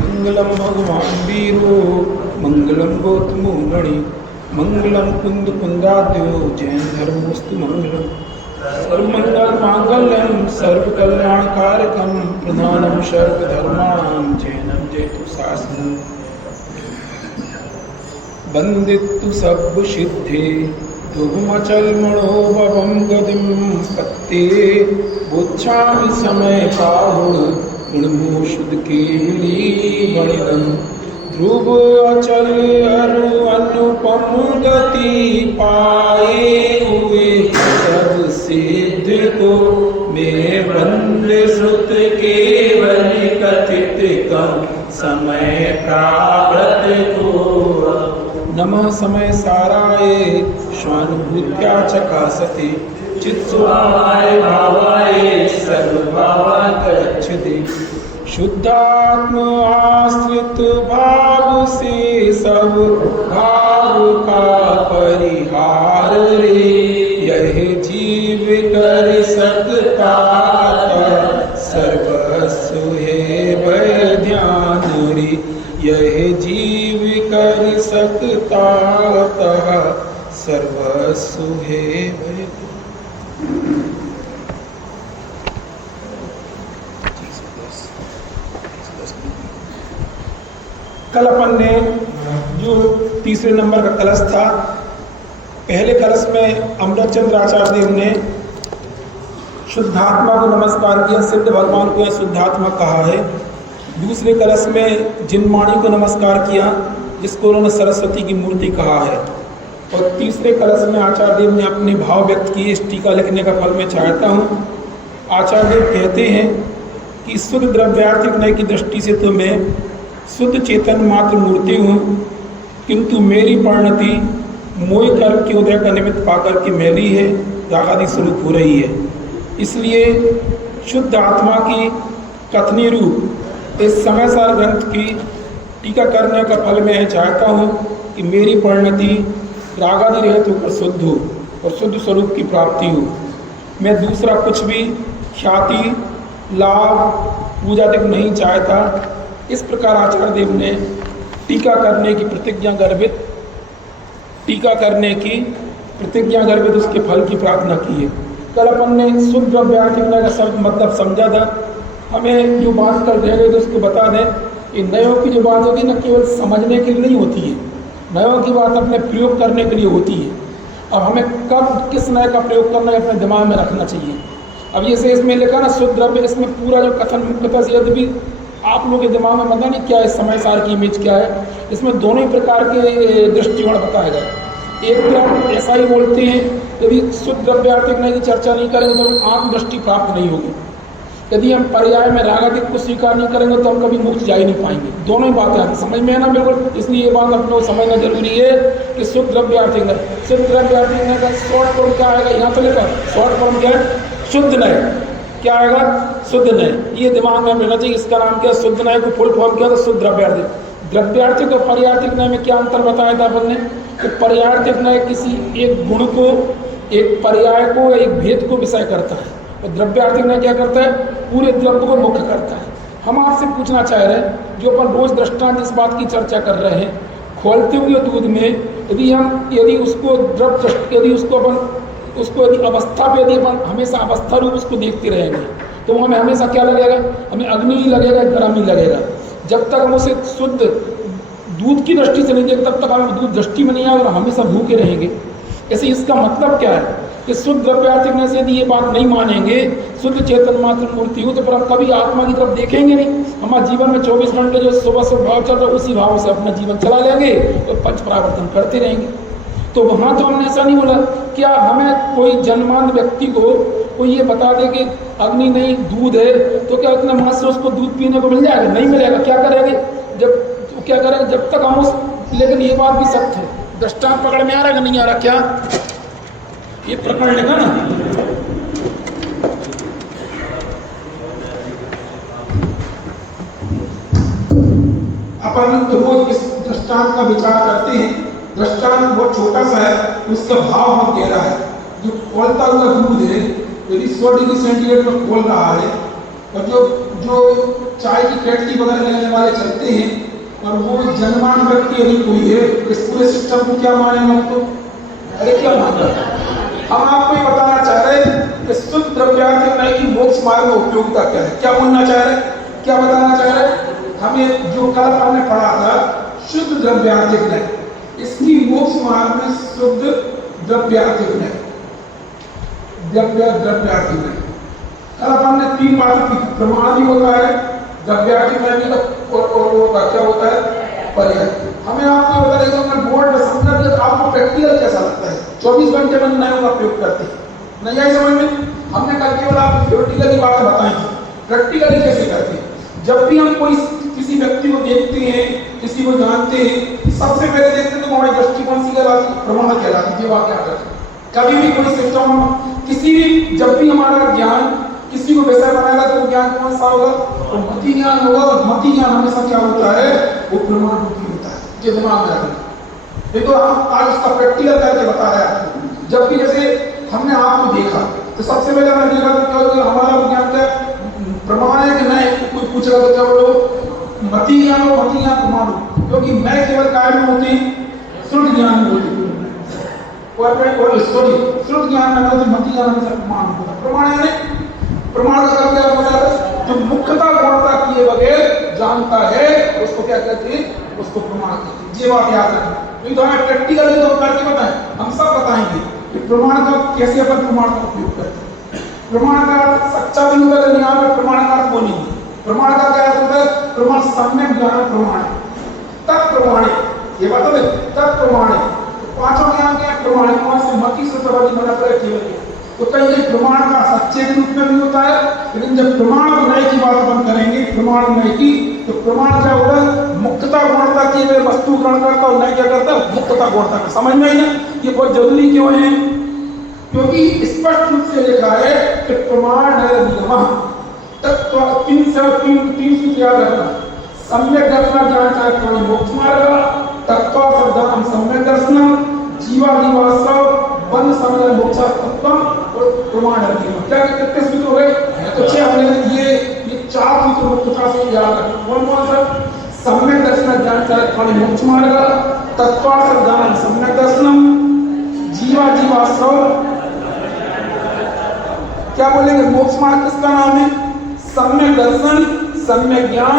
मंगलम भगवान वीरो मंगलम गौतमो मणि मंगलम कुंद कुंदाद्यो जैन धर्मोस्तु मंगलम सर्वमंगल मांगल्यम सर्वकल्याणकारकम प्रधानम सर्वधर्माणां जैनम जयतु शासनम वंदितु सर्वसिद्धे दुर्मचल मनोभवम गतिम पत्ते बुच्छामि समय पाहुण गुणमोषुद केली बणिदम ध्रुव अचल अरु अनुपम गति पाए हुए सब सिद्ध को मैं वंदे श्रुत केवल कथित कम समय प्राप्त को नमः समय साराय स्वानुभूत्या चकासते चित्स्वाय भावाय सर्वभावान्तरक्षते शुद्धात्म आश्रित भाव से सब भाव का परिहार रे यह जीव कर सकता सर्वस्व है वह ध्यान रे यह जीव कर सकता सर्वस्व है वह। कल अपन ने जो तीसरे नंबर का कलश था, पहले कलश में अमृतचंद्र आचार्य देव ने शुद्धात्मा को नमस्कार किया, सिद्ध भगवान को शुद्धात्मा कहा है। दूसरे कलश में जिनवाणी को नमस्कार किया, जिसको उन्होंने सरस्वती की मूर्ति कहा है। और तीसरे कलश में आचार्य देव ने अपने भाव व्यक्त किए। इस टीका लिखने का फल मैं चाहता हूँ। आचार्य देव कहते हैं कि शुद्ध द्रव्यार्थिक नय की दृष्टि से तो मैं शुद्ध चेतन मात्र मूर्ति हूँ, किंतु मेरी परिणति मोह कर्म के उदय का निमित्त पाकर के मैली है, रागादि स्वरूप हो रही है। इसलिए शुद्ध आत्मा की कथनी रूप इस समाचार ग्रंथ की टीका करने का फल मैं चाहता हूँ कि मेरी परिणति रागादि रहित होकर शुद्ध हो और शुद्ध स्वरूप की प्राप्ति हो। मैं दूसरा कुछ भी ख्याति लाभ पूजा तक नहीं चाहता। इस प्रकार आचार्य देव ने टीका करने की प्रतिज्ञा गर्भित उसके फल की प्रार्थना की है। कल अपन ने शुद्ध द्रव्यार्थिक नय का शब्द मतलब समझा था। हमें जो बात कर रहे थे उसको बता दें, ये नयों की जो बात होती है न केवल समझने के लिए नहीं होती है, नयों की बात अपने प्रयोग करने के लिए होती है। अब हमें कब किस नय का प्रयोग करना है अपने दिमाग में रखना चाहिए। अब जैसे इसमें लिखा ना शुद्ध द्रव्य, इसमें पूरा जो कथन मुख्यतः से यदि आप लोगों के दिमाग में पता नहीं क्या है, समय सार की इमेज क्या है, इसमें दोनों ही प्रकार के दृष्टिकोण बताया गया। एक तरफ ऐसा ही बोलते हैं यदि शुद्ध द्रव्यार्थिक नय की चर्चा नहीं करेंगे तो हमें आत्म दृष्टि प्राप्त नहीं होगी। यदि हम पर्याय में रागादिक को स्वीकार नहीं करेंगे तो हम कभी मुक्त जा ही नहीं पाएंगे। दोनों ही बातें आती समझ में है ना बिल्कुल। इसलिए ये बात अपने को समझना जरूरी है कि शुद्ध द्रव्यार्थिक नय, शुद्ध द्रव्यार्थिक नय का शॉर्ट फॉर्म क्या आएगा, यहाँ तो लिखा शॉर्ट फॉर्म क्या है, शुद्ध नय। क्या आएगा, शुद्ध नय। ये दिमाग में रहना चाहिए। इसका नाम क्या है, शुद्ध नय को फुल फॉर्म किया था शुद्ध द्रव्यार्थिक। द्रव्यार्थिक और पर्यार्थिक नय में क्या अंतर बताया था अपन ने कि पर्यार्थिक नय किसी एक गुण को, एक पर्याय को, एक भेद को विषय करता है, और द्रव्यार्थिक नय क्या करता है, पूरे द्रव्य को मुख्य करता है। हम आपसे पूछना चाह रहे हैं, जो अपन रोज दृष्टांत इस बात की चर्चा कर रहे हैं, खोलते हुए दूध में यदि उसको अवस्था पे यदि अपन हमेशा अवस्था रूप उसको देखते रहेंगे तो हमें हमेशा क्या लगेगा, हमें अग्नि ही लगेगा, गर्म ही लगेगा। जब तक हम उसे शुद्ध दूध की दृष्टि से नहीं देखते तब तक हमें दूध दृष्टि में नहीं आएगा और हमेशा भूखे रहेंगे। ऐसे इसका मतलब क्या है कि शुद्ध द्रव्यार्थिक नय से यदि ये बात नहीं मानेंगे, शुद्ध चेतन मात्र मूर्ति हो, तो फिर हम कभी आत्मा की तरफ देखेंगे नहीं। हमारे जीवन में 24 घंटे जो सुबह से भाव चल रहा है उसी भाव से अपना जीवन चला लेंगे तो पंच परावर्तन करते रहेंगे। तो वहाँ तो हमने ऐसा नहीं बोला। क्या हमें कोई जन्मांध व्यक्ति को कोई ये बता दे कि अग्नि नहीं दूध है तो क्या उतने मास से उसको दूध पीने को मिल जाएगा? नहीं मिलेगा। क्या करेंगे जब तक हम उस, लेकिन ये बात भी सत्य है। दृष्टांत पकड़ में आ रहा है कि नहीं आ रहा? क्या ये प्रकरण लेगा ना, अपन रोज इस दृष्टांत का विचार करते हैं। दृष्टांत बहुत छोटा सा है, उसका भाव बहुत गहरा है। जो खोलता हुआ दूध है यदि 100 डिग्री सेंटीग्रेड पर खोल रहा है और जो जो चाय की केटली वगैरह लगाने वाले चलते हैं और वो जनमान व्यक्ति यदि कोई है, इस पूरे सिस्टम को क्या मानेंगे हम तो? अरे क्या मान रहे हैं? हम आपको ये बताना चाह रहे हैं कि शुद्ध द्रव्यार्थिक न्याय की मोक्ष मार्ग में उपयोगिता क्या है। क्या बोलना चाह रहे हैं, क्या बताना चाह रहे हैं? हमें जो कल हमने पढ़ा था शुद्ध द्रव्यार्थिक न्याय, इसकी मोक्ष मार्ग में शुद्ध द्रव्यार्थिक न्याय, द्रव्यार्थिक न्याय। कल हमने 3 बातें की, प्रमाण भी होता है, द्रव्यार्थिक न्याय भी और क्या होता है, पर्याय। हमें आपको बता दें कि बोर्ड में समझा दिया, आपको प्रैक्टिकल कैसा लगता है? 24 घंटे में न्यायों का प्रयोग करते हैं, नहीं आई समझ में? हमने कल केवल आपको थ्योरेटिकल की बातें बताई थी, प्रैक्टिकली कैसे करते हैं। जब भी हम कोई किसी व्यक्ति को देखते हैं, किसी को जानते हैं, सबसे पहले देखते हैं तो हमारी दृष्टिकोण सी कहलाती, प्रमाण कहलाती, ये बात क्या करते हैं। कभी भी कोई सिस्टम, किसी भी, जब भी हमारा ज्ञान किसी को विषय बनाएगा तो ज्ञान कौन सा होगा? तो मति ज्ञान होगा। और मति ज्ञान हमेशा क्या होता है? वो प्रमाण रूपी होता है, ये दिमाग में रखना। देखो हम आज उसका प्रैक्टिकल करके बता रहे हैं आपको। जब भी जैसे हमने आपको देखा तो सबसे पहले हमने देखा तो हमारा ज्ञान क्या प्रमाण है कि नहीं? कोई पूछ रहा तो क्या बोलो? मति ज्ञान हो, मति ज्ञान प्रमाण हो, क्योंकि मैं केवल काय में होती, श्रुत ज्ञान में होती, श्रुत ज्ञान में होती, मति ज्ञान में प्रमाण होता। प्रमाण है, प्रमाण का क्या होता है? जो मुख्यता गुणता किए बगैर जानता है उसको क्या कहते हैं? उसको प्रमाण कहते हैं। ये बात याद रखना, नहीं तो हमें प्रैक्टिकली तो करके बताएं, हम सब बताएंगे कि प्रमाण का कैसे अपन प्रमाण का उपयोग करते हैं। प्रमाण का सच्चा भी होता है, यहाँ पे प्रमाण का वो नहीं है। प्रमाण का क्या होता है? प्रमाण सम्यक ज्ञान प्रमाण है, तत् प्रमाण है, ये बात है, तत् प्रमाण है। पांचों ज्ञान के प्रमाण है, कौन से? मति श्रुतवादी बना कर केवल। तो कहीं प्रमाण का सच्चे रूप में भी होता है, लेकिन जब प्रमाण विनय की बात हम करेंगे, प्रमाण विनय की, तो प्रमाण क्या होता है? मुक्तता गुणता की वस्तु ग्रहण करता और नहीं क्या करता? मुक्तता गुणता का। समझ में आई ना? ये बहुत जरूरी क्यों है? क्योंकि स्पष्ट रूप से लिखा है कि प्रमाण तत्व 3 सूत्र याद रखना। सम्यक दर्शन ज्ञान चाहे मोक्ष मार्ग, तत्व शब्दान सम्यक दर्शन, जीवादिवासव बंद समय मोक्षा तत्व और प्रमाण अधिगम। क्या कितने सूत्र हो गए? तो 6 हमने ये 4 सूत्र मुख्यता से याद रखना। कौन कौन सा? सम्यक दर्शन ज्ञान चाहे मोक्ष मार्ग, तत्व शब्दान सम्यक दर्शनम, जीवादिवासव। क्या बोलेंगे? मोक्ष मार्ग किसका नाम है? सम्यक दर्शन, सम्यक ज्ञान,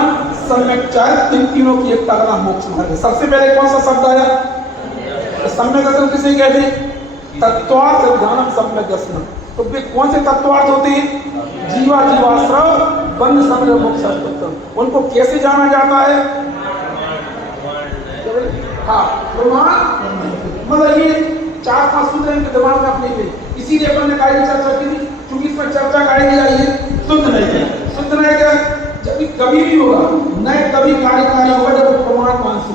सम्यक चारित्र, इन तीनों की एकता का नाम मोक्ष मार्ग है। सबसे पहले कौन सा शब्द आया? सम्यक दर्शन किसे कहते हैं? तत्वार्थ ध्यानम सम्यक दर्शनम। तो वे कौन से तत्वार्थ होते हैं? जीवा जीवाश्रव बंध समय मोक्ष तत्व। उनको कैसे जाना जाता है? हाँ, प्रमाण। मतलब ये 4-5 सूत्र इनके दिमाग में अपने थे, इसीलिए अपन ने कार्य चर्चा की थी, क्योंकि इसमें चर्चा गाड़ी आई है शुद्ध नहीं। शुद्ध नहीं क्या? जब कभी भी होगा नए तभी कार्यकारी होगा जब प्रमाण मानसू,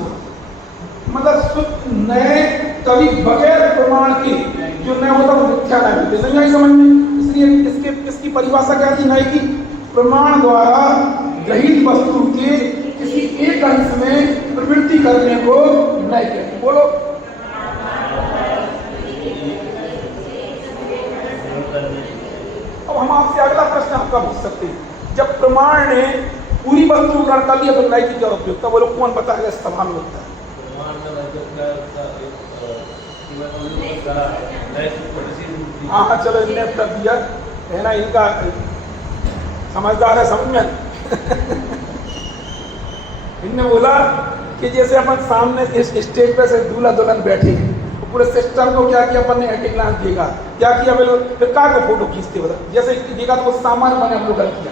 मतलब शुद्ध नए तभी बगैर प्रमाण के जो नए होता वो मिथ्या नहीं होते। नहीं आई समझ में? इसलिए इसकी परिभाषा क्या थी नए की? प्रमाण द्वारा रहित वस्तु के किसी एक अंश में प्रवृत्ति करने को नए कहते। बोलो। अब हम आपसे अगला प्रश्न आपका पूछ सकते हैं, जब प्रमाण ने पूरी वस्तु ग्रहण कर लिया तो नए की क्या उपयोगिता? बोलो, कौन बताएगा? इस सभा में होता है हाँ, चलो इनने उत्तर दिया है ना, इनका समझदार है, समझ में इनने बोला कि जैसे अपन सामने इस स्टेज पे से दूल्हा दुल्हन बैठे हैं, तो पूरे सिस्टम को क्या किया अपन ने? एट ग्लांस देखा। क्या किया? फिर का को फोटो खींचते बता, जैसे देखा तो वो सामान्य बने अवलोकन किया।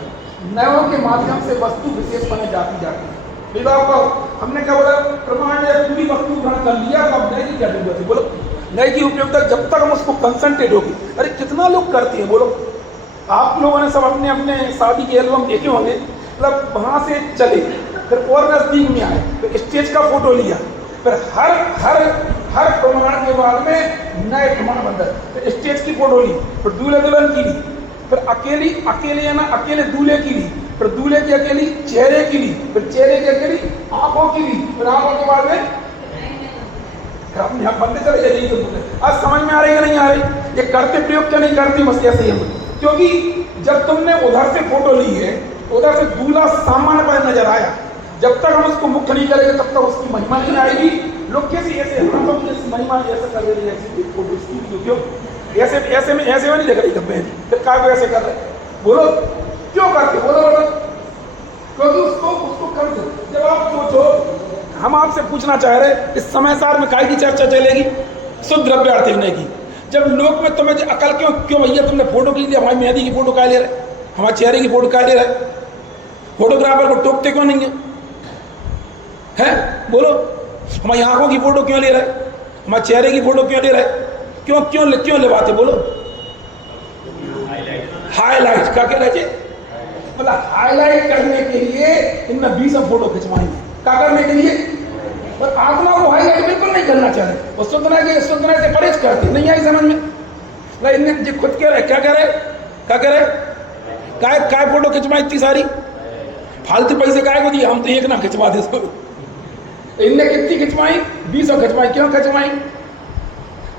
नयों के माध्यम से वस्तु विशेष बने जाती जाती है। हमने क्या बोला? प्रमाण ने पूरी वस्तु ग्रहण कर लिया, तो अब नए की क्या जरूरत है? बोलो, नए की उपयोगिता जब तक हम उसको कंसंट्रेट होगी। अरे कितना लोग करते हैं? बोलो, आप लोगों ने सब अपने अपने शादी के एल्बम देखे होंगे, मतलब वहां से चले फिर और नजदीक में आए, फिर स्टेज का फोटो लिया, फिर हर प्रमाण के बाद में नए प्रमाण बंधन, फिर स्टेज की फोटो ली, फिर दूल्हे दुल्हन की ली, फिर अकेले है ना, अकेले दूल्हे की ली, फिर दूल्हे की अकेली चेहरे की ली, फिर चेहरे की अकेली आंखों की ली, फिर आंखों के बाद में बनते चले जाइए। तो आज समझ में आ रही है नहीं आ रही? ये करते प्रयोग क्या नहीं करती? बस ऐसे ही। क्योंकि जब तुमने उधर से फोटो ली है, उधर से दूल्हा सामान्य पर नजर आया। जब तक हम उसको मुक्त नहीं करेंगे तब तक उसकी महिमा नहीं आएगी। लोग कैसे ऐसे हम लोग इस महिमा ऐसे कर रहे हैं, ऐसे फोटो क्यों ऐसे ऐसे में नहीं देख रही कभी, फिर काय को ऐसे कर रहे बोलो क्यों करते बोलो क्योंकि उसको कर दो। जब आप सोचो, हम आपसे पूछना चाह रहे इस समय सार में काय की चर्चा चलेगी, शुद्ध द्रव्यार्थ निर्णय की। जब लोग में तुम्हें अकल क्यों भैया तुमने फोटो खींच दिया, हमारी मेहंदी की फोटो काय ले रहे, हमारे चेहरे की फोटो काय ले रहे, फोटोग्राफर को टोकते क्यों नहीं है बोलो, हमारी आंखों की फोटो क्यों ले रहे, हमारे चेहरे की फोटो क्यों ले रहे, क्यों लेवाते बोलो। हाईलाइट क्या कह रहे, मतलब हाईलाइट करने के लिए इनमें 20 फोटो खिंचवाएंगे, क्या करने के लिए, पर आत्मा को हाईलाइट बिल्कुल नहीं करना चाहिए, वो सुंदर से परहेज करती नहीं आई समझ में। इनने जो खुद कह रहे क्या कह रहे काय फोटो खिंचवाई इतनी सारी, फालतू पैसे काय को दिए, हम तो एक ना खिंचवा दे। इनने कितनी खिंचवाई, 20 खिंचवाई, क्यों खिंचवाई,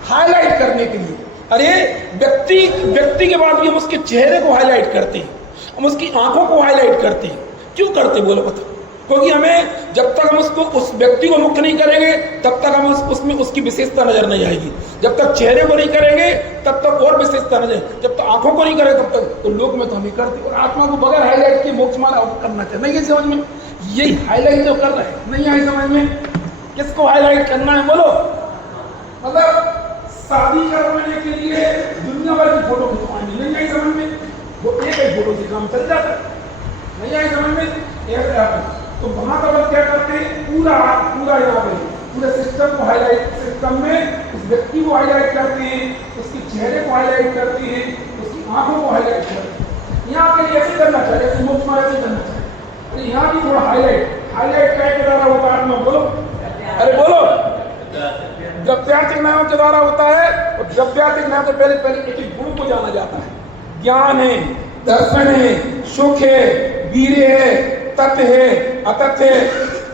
हाईलाइट करने के लिए। अरे व्यक्ति के बाद भी हम उसके चेहरे को हाईलाइट करते हैं, हम उसकी आंखों को हाईलाइट करते हैं, क्यों करते बोलो बताओ। क्योंकि हमें जब तक हम उस व्यक्ति को मुक्त नहीं करेंगे तब तक हम उसमें उसकी विशेषता नजर नहीं आएगी। जब तक चेहरे को नहीं करेंगे तब तक और विशेषता नजर, जब तक आंखों को नहीं करेंगे तब तक तो लोग में तो हम ही करते। और आत्मा को बगैर हाईलाइट के मोक्ष मार्ग करना चाहिए, नहीं है समझ में, यही हाईलाइट जो कर रहे हैं नहीं आई समझ में। किसको हाईलाइट करना है बोलो, मतलब शादी करवाने के लिए दुनिया भर की फोटो खिंचवानी, नहीं आई समझ में, वो एक फोटो से काम चल जाता है, नहीं आई समझ में। तो वहां का क्या करते हैं, पूरा यहाँ पे पूरे सिस्टम को हाईलाइट, सिस्टम में उस व्यक्ति को हाईलाइट करते हैं, उसके चेहरे को हाईलाइट करते हैं, उसकी आंखों को हाईलाइट करते हैं। यहाँ पे ऐसे करना चाहिए, ऐसे मोक्ष मार्ग से करना चाहिए। अरे यहाँ भी थोड़ा हाईलाइट क्या द्वारा होता है आत्मा बोलो, अरे बोलो, द्रव्यार्थिक न्यायों के द्वारा होता है। और द्रव्यार्थिक न्याय तो पहले एक गुण को जाना जाता है, ज्ञान है, दर्शन है, सुख है, वीर्य है, तत् है, अतत् है,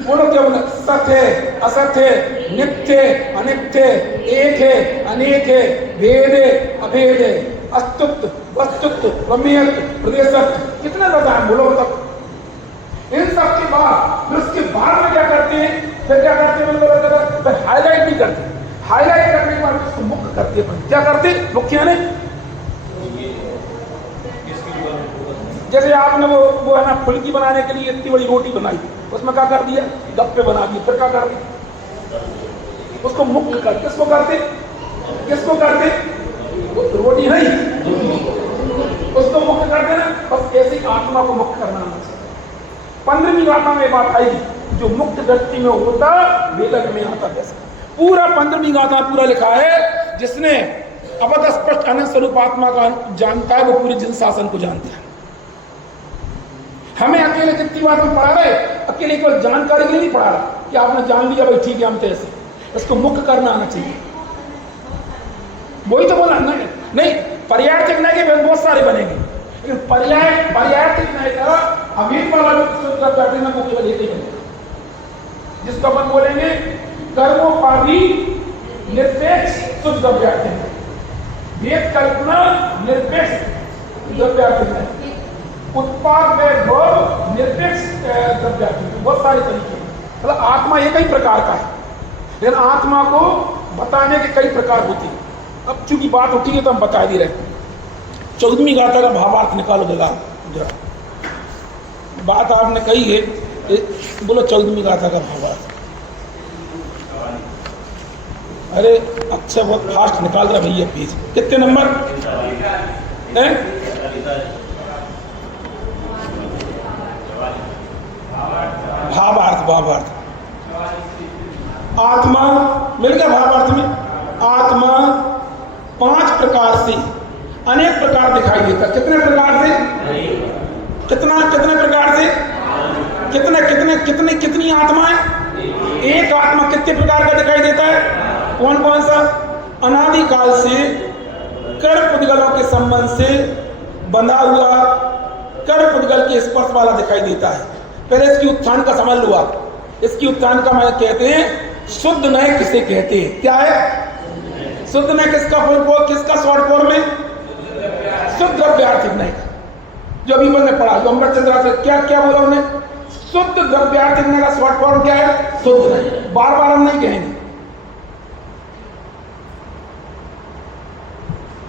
बोलो क्या बोला, सत है, असत है, नित्य है, अनित्य है, एक है, अनेक है, भेद है, अभेद है, अस्तित्व, वस्तुत्व, प्रमेयत्व, प्रदेशत्व, कितना ज्यादा है बोलो तक। इन सब के बाद फिर उसके बाद में क्या करते हैं, फिर हाईलाइट नहीं करते, हाईलाइट करने के बाद उसको मुक्त करते हैं। क्या करते मुख्य ने, जैसे आपने वो है ना फुल्की बनाने के लिए इतनी बड़ी रोटी बनाई, उसमें क्या कर दिया, गप्पे बना दिए, फिर क्या कर दिया, उसको मुक्त कर, किसको करते रोटी नहीं, उसको मुक्त करते ना। बस ऐसी आत्मा को मुक्त करना चाहिए। 15वीं गाथा में बात आएगी, जो मुक्त व्यक्ति में होता वेदन में आता। जैसे पूरा 15वीं गाथा पूरा लिखा है, जिसने अबध स्पष्ट अनंत स्वरूप आत्मा का जानता है वो पूरे जिन शासन को जानता है। हमें अकेले जितनी बात हम पढ़ा रहे, अकेले केवल जानकारी के लिए नहीं पढ़ा रहा कि आपने जान लिया भाई ठीक है हम ऐसे, इसको मुक्त करना आना चाहिए। वही तो बोला नहीं पर्यायिक न्याय के बहुत सारे बनेंगे, लेकिन पर्यायिक न्याय का अभी वाला में वो केवल एक ही बनेगा, जिसको अपन बोलेंगे कर्मोपाधि निरपेक्ष शुद्ध द्रव्यार्थ, भेद कल्पना निरपेक्ष द्रव्यार्थ है, उत्पाद में भोग निरपेक्ष द्रव्यार्थ, बहुत सारे तरीके हैं। मतलब आत्मा एक ही प्रकार का है, लेकिन आत्मा को बताने के कई प्रकार होते हैं। अब चूंकि बात उठी है तो हम बता दे रहे। 14वीं गाथा का भावार्थ निकालो जरा, बात आपने कही है, बोलो 14वीं गाथा का भावार्थ। अरे अच्छा बहुत फास्ट निकाल रहा भैया पेज, कितने नंबर है? भावार्थ आत्मा मिल गया। भावार्थ में आत्मा 5 प्रकार से अनेक प्रकार दिखाई देता। कितने प्रकार से? कितने प्रकार से? कितनी आत्मा है? एक आत्मा कितने प्रकार का दिखाई देता है? कौन सा? अनादिकाल से कर पुद्गलों के संबंध से बंधा हुआ कर पुद्गल के स्पर्श वाला दिखाई देता है। पहले इसकी उत्थान का समझ लो आप। इसकी उत्थान का मैं कहते हैं शुद्ध नय किसे कहते हैं? क्या है शुद्ध नय? किसका शॉर्ट फॉर्म में? शुद्ध द्रव्यार्थिक नय। जो अभी मैंने पढ़ा, जो अमृतचंद्रा से क्या क्या बोला उन्होंने, शुद्ध द्रव्यार्थ का शॉर्ट फॉर्म क्या है, शुद्ध नहीं। बार बार हम नहीं कहेंगे।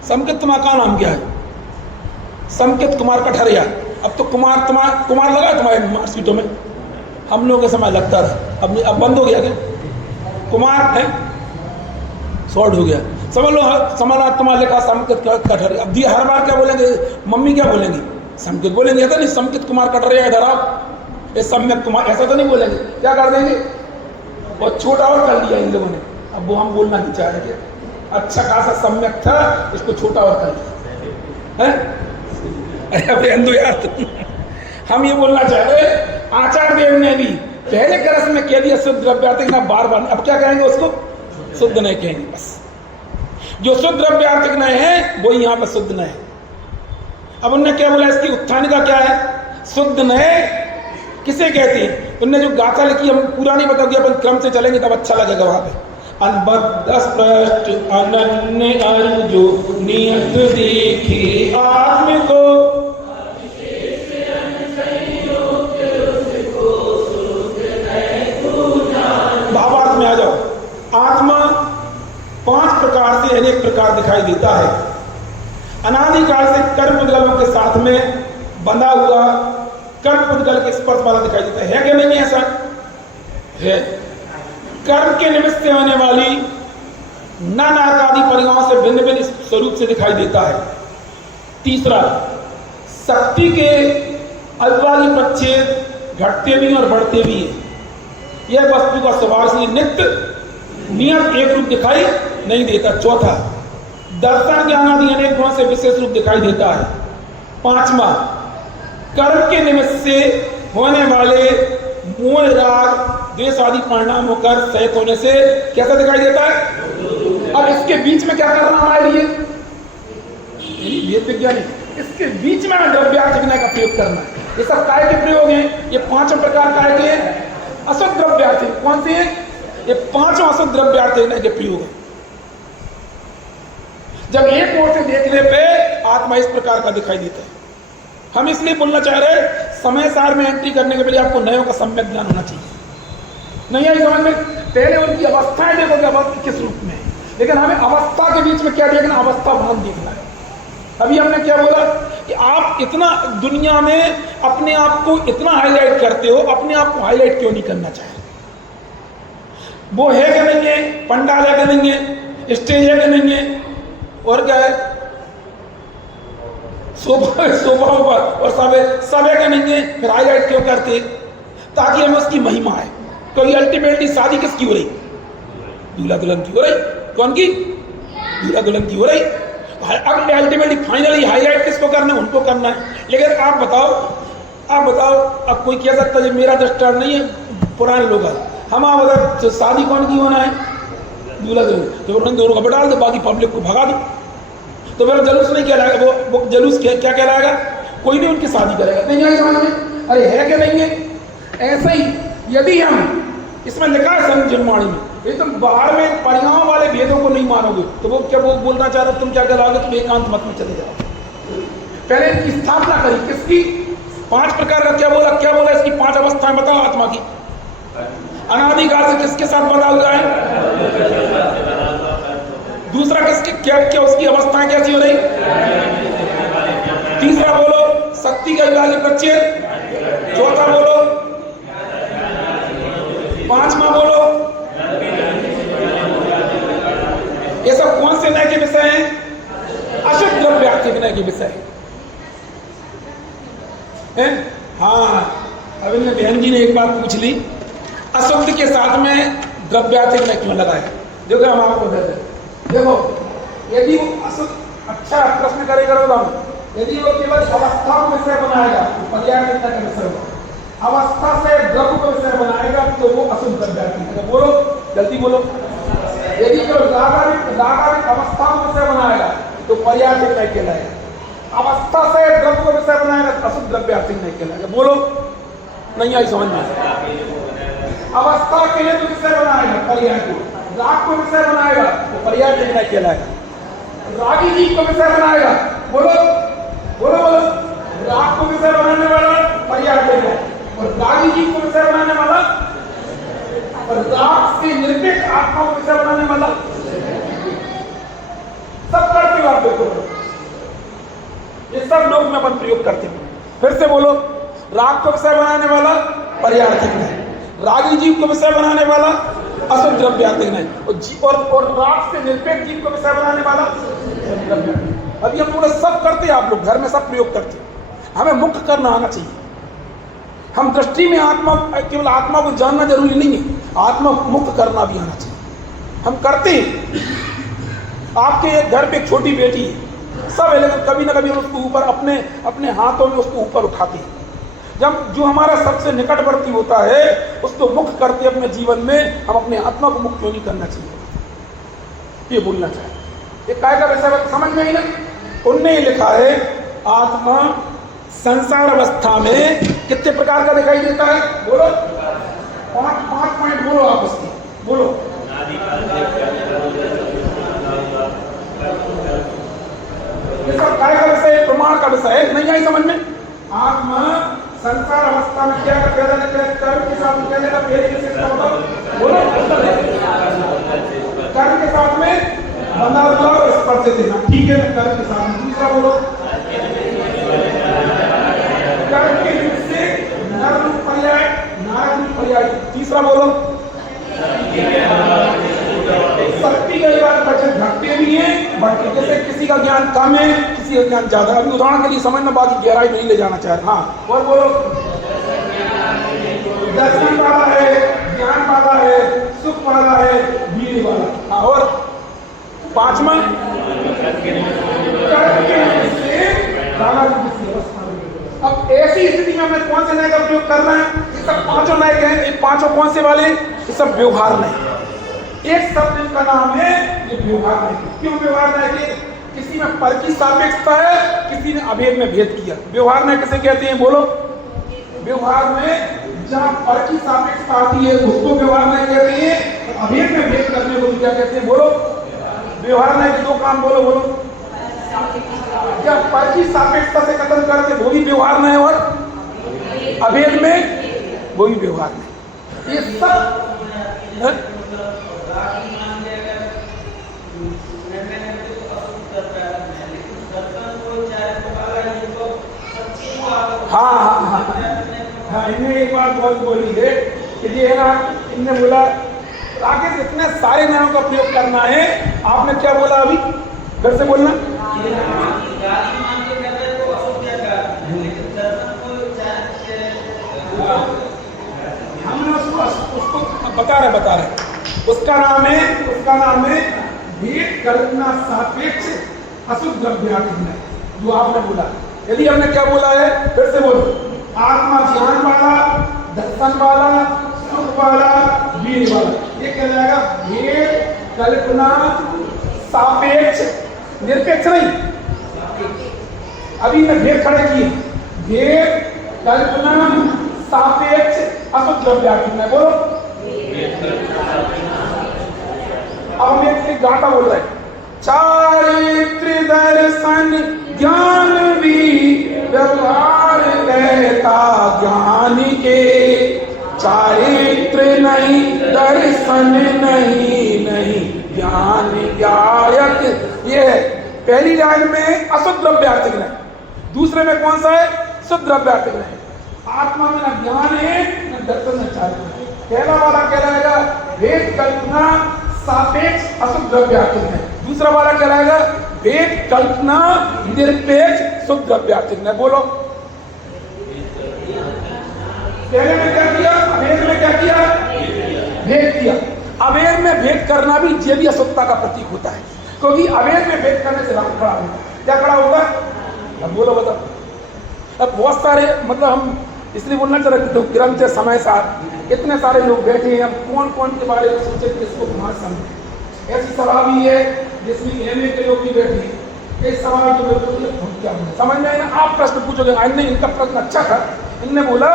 संकेत कुमार का नाम क्या है, संकेत कुमार कठरिया। अब तो कुमार लगा तुम्हारे मार्कशीटों में, हम लोगों के समय लगता था, अब बंद हो गया क्या, कुमार है शॉर्ट हो गया। समझ लो तुम्हारा लिखा संकेत कठरिया। अब दिया हर बार क्या बोलेंगे, मम्मी क्या बोलेंगी, संकेत बोलेंगे, ऐसा नहीं संकेत कुमार कठरिया इधर आओ, ये सम्यक कुमार, ऐसा तो नहीं बोलेंगे। क्या कर देंगे, और छोटा और कर दिया इन लोगों ने। अब वो हम बोलना नहीं चाहेंगे, अच्छा खासा सम्यक था, इसको छोटा और कर दिया है। अरे हिंदू यार, हम ये बोलना चाह रहे, आचार्य देव ने भी पहले ग्रंथ में कह दिया शुद्ध द्रव्यार्थिक ना, बार बार। अब क्या कहेंगे उसको, शुद्ध नहीं कहेंगे बस। जो शुद्ध द्रव्यार्थिक नहीं है वो यहाँ पे शुद्ध नहीं है। अब उनने क्या बोला, इसकी उत्थान का क्या है, शुद्ध नहीं किसे कहते हैं। उनने जो गाथा लिखी, हम पूरा नहीं बताओगे, अपन क्रम से चलेंगे तब अच्छा लगेगा। वहां पे अनबद्ध स्पष्ट अनन्य अर्जो नियत देखी आत्म को, भावार्थ में आ जाओ। आत्मा 5 प्रकार से अनेक प्रकार दिखाई देता है। अनादिकाल से कर्म उद्गलों के साथ में बंधा हुआ कर्म उद्गल के स्पर्श वाला दिखाई देता है क्या नहीं, ऐसा है। कर्म के निमित्त से होने वाली नानाक आदि परिणामों से भिन्न भिन्न स्वरूप से दिखाई देता है। तीसरा, शक्ति के अल्पादि प्रच्छेद घटते भी और बढ़ते भी है। यह वस्तु का स्वभाव से नित्य नियत एक रूप दिखाई नहीं देता। चौथा, दर्शन ज्ञान आदि अनेक गुणों से विशेष रूप दिखाई देता है। पांचवा, कर्म के निमित्त से होने वाले मोह राग द्वेष आदि परिणाम होकर सहित होने से कैसा दिखाई देता है। अब इसके बीच में क्या करना हमारे लिए, वेद विज्ञानी, इसके बीच में द्रव्यार्थ विनय का प्रयोग करना है। ये सब काय के प्रयोग हैं, ये 5 प्रकार काय के अशुद्ध द्रव्यार्थ। कौन से हैं, ये 5 अशुद्ध द्रव्यार्थ विनय के प्रयोग है। जब एक ओर से देखने पे आत्मा इस प्रकार का दिखाई देता है। हम इसलिए बोलना चाह रहे हैं, समय सार में एंट्री करने के पहले आपको नयों का सम्यक ज्ञान होना चाहिए। नहीं आई समझ में, पहले उनकी अवस्थाएं देखो कि अवस्था किस रूप में है, लेकिन हमें अवस्था के बीच में क्या देखना, अवस्था भान देखना है। अभी हमने क्या बोला कि आप इतना दुनिया में अपने आप को इतना हाईलाइट करते हो, अपने आप को हाईलाइट क्यों नहीं करना चाह रहे। वो है क्या नहीं है, पंडाल है क्या नहीं है, स्टेज है क्या नहीं है, और क्या है, शोभा और सब है क्या नहीं है, फिर हाईलाइट क्यों करते, ताकि हमें उसकी महिमा है। तो ये अल्टीमेटली शादी किसकी हो रही, दूल्हा दुल्हन की हो रही। कौन की, दूल्हा दुल्हन की हो रही। अब अल्टीमेटली फाइनली हाईलाइट किसको करना है, उनको करना है। लेकिन आप बताओ, अब कोई कह सकता है मेरा दृष्टांत नहीं है, पुराने लोग हैं, हम आप अगर शादी कौन की होना है, दूल्हा दुल्हन, तो उन्होंने दोनों को डाल दो, बाकी पब्लिक को भगा दो, तो मेरा जलूस नहीं कहलाएगा। वो जलूस क्या कहलाएगा, कोई नहीं उनकी शादी करेगा। नहीं आई समझ में, अरे है क्या नहीं है। ऐसा ही यदि हम, इसमें लिखा है संजन्माणी में, ये तुम बाहर में परिणाम वाले भेदों को नहीं मानोगे तो वो क्या, वो बोलना चाह रहे तुम क्या कहलाओगे, तुम एकांत मत में चले जाओ। पहले इनकी स्थापना करी किसकी, 5 प्रकार का क्या बोला, इसकी 5 अवस्थाएं बताओ आत्मा की। अनादिकाल से किसके साथ बना हुआ है, दूसरा किसके क्या उसकी अवस्थाएं कैसी हो रही, तीसरा बोलो शक्ति का विभाग प्रच्छेद, चौथा बोलो, पांचवा बोलो। ये सब कौन से नए के विषय हैं, अशुद्ध द्रव्यार्थ विनय के विषय है। हाँ, अब इनमें बहन जी ने एक बात पूछ ली, अशुद्ध के साथ में द्रव्यार्थ विनय क्यों लगाए, जो कि हम आपको दे दें। देखो, यदि वो अशुद्ध, अच्छा प्रश्न करेगा, यदि वो केवल अवस्था को विषय बनाएगा, पर्याय का विषय होगा, अवस्था से द्रव्य को विषय बनाएगा तो वो अशुद्ध द्रव्यार्थ है। बोलो, जल्दी बोलो। यदि केवल रागारिक अवस्था को विषय बनाएगा तो पर्याय नहीं कहलाएगा, अवस्था से द्रव्य को विषय बनाएगा तो अशुद्ध द्रव्यार्थ नहीं कहलाएगा। बोलो, नहीं आई समझ में। अवस्था के लिए तो विषय बनाएगा पर्याय को, राग को विषय बनाएगा तो पर्याय नहीं कहलाएगा, रागी जी को विषय बनाएगा, बोलो बोलो बोलो, राग को विषय बनाने वाला पर्याय है, और रागी जीव को विषय बनाने वाला, और राग से निरपेक्ष आत्मा को विषय बनाने वाला। सब करते हो आप, देखो ये सब लोग में अपन प्रयोग करते हैं। फिर से बोलो, राग को विषय बनाने वाला पर्यार्थिक नहीं, रागी जीव को विषय बनाने वाला अशुद्ध द्रव्यार्थिक नहीं, और राग से निरपेक्ष जीव को विषय बनाने वाला द्रव्यार्थिक। अभी हम लोग सब करते हैं, आप लोग घर में सब प्रयोग करते हैं। हमें मुक्त करना आना चाहिए। हम दृष्टि में आत्मा, केवल आत्मा को जानना जरूरी नहीं है, आत्मा मुक्त करना भी आना चाहिए। हम करते हैं। आपके एक घर पे एक छोटी बेटी है, सब है, लेकिन कभी ना कभी हम उसको ऊपर अपने अपने हाथों में उसको ऊपर उठाते हैं। जब जो हमारा सबसे निकटवर्ती होता है उसको मुक्त करते अपने जीवन में, हम अपने आत्मा को मुक्त क्यों नहीं करना चाहिए, ये बोलना चाहिए। ये काय का विषय समझ में ही ना, उनने लिखा है आत्मा संसार अवस्था में कितने प्रकार का दिखाई देता है, बोलो 5 पॉइंट बोलो आप उसकी, बोलो। ये सब काय का विषय, प्रमाण का विषय है, नहीं आई समझ में। आत्मा संसार अवस्था में क्या पैदा कर्म के साथ क्या देगा, बोलो कर्म के साथ में बंधा और स्पर्श देना, ठीक है, कर्म के साथ में। दूसरा बोलो, कर्म के रूप से नर रूप पर्याय, नारद रूप पर्याय। तीसरा बोलो, शक्ति कई बार बचत घटते भी हैं, बढ़ते, जैसे किसी का ज्ञान कम है, किसी का ज्ञान ज्यादा। अभी उदाहरण के लिए समझना, बाकी गहराई नहीं ले जाना चाह रहा। हाँ, और बोलो, दर्शन वाला है, ज्ञान वाला है, सुख वाला है, वीर वाला। और 5वां अब ऐसी स्थिति में हमें कौन से नए का प्रयोग करना है? ये सब 5 नए हैं। ये 5 कौन से वाले? ये सब व्यवहार नए। एक शब्द इनका नाम है ये व्यवहार नए। क्यों व्यवहार नए? किसी में पर की सापेक्षता है, किसी ने अभेद में भेद किया। व्यवहार नए किसे कहते हैं, बोलो। व्यवहार में जहाँ पर की सापेक्षता आती है उसको व्यवहार नए कहते हैं, अभेद में भेद करने को क्या कहते हैं, बोलो। व्यवहार नए के 2 काम बोलो, बोलो। क्या पर की सापेक्षता से कथन करते वो भी व्यवहार नए, और अभेद में वो भी व्यवहार नए। ये सब हाँ, इनने एक बात बहुत बोली है कि ये है ना, इनने बोला आगे इतने सारे नामों का प्रयोग करना है। आपने क्या बोला अभी, फिर से बोलना। हमने उसको बता रहे उसका नाम है भेद कल्पना सापेक्ष अशुद्ध द्रव्यात्मक, जो आपने बोला। यदि हमने क्या बोला है, फिर से बोलो। आत्मा ज्ञान वाला, दर्शन वाला, सुख वाला, वीर वाला। ये क्या जाएगा, भेद कल्पना सापेक्ष, निरपेक्ष नहीं। अभी मैं भेद खड़े किए, भेद कल्पना सापेक्ष अशुद्ध द्रव्यात्मक, बोलो। अब हम एक गाथा बोल रहे हैं। चारित्र दर्शन ज्ञान भी व्यवहार कहता ज्ञान के, चारित्र नहीं दर्शन नहीं ज्ञान गायक। ये पहली लाइन में अशुद्ध द्रव्यार्थिक नहीं, दूसरे में कौन सा है, शुद्ध द्रव्यार्थिक नहीं। आत्मा में न ज्ञान है न दर्शन न चारित्र। पहला वाला कहलाएगा भेद कल्पना सापेक्ष अशुद्ध द्रव्यार्थिक है, दूसरा वाला कहलाएगा भेद कल्पना निरपेक्ष शुद्ध द्रव्यार्थिक है। बोलो, पहले में क्या किया, अभेद में क्या किया, भेद किया। अभेद में भेद करना भी ये भी अशुद्धता का प्रतीक होता है, क्योंकि अभेद में भेद करने से राम खड़ा होता है। क्या खड़ा होता है, अब बोलो बताओ। अब बहुत सारे, मतलब हम इसलिए बोलना चाह रहे, तो ग्रंथ से समय साथ इतने सारे लोग बैठे हैं, हम कौन कौन के बारे में सोचे किसको तुम्हारा समझे। ऐसी सभा भी है जिसमें एमए के लोग भी बैठे हैं। इस सवाल को बिल्कुल क्या समझ में ना, आप प्रश्न पूछोगे। इनने, इनका प्रश्न अच्छा था, इनने बोला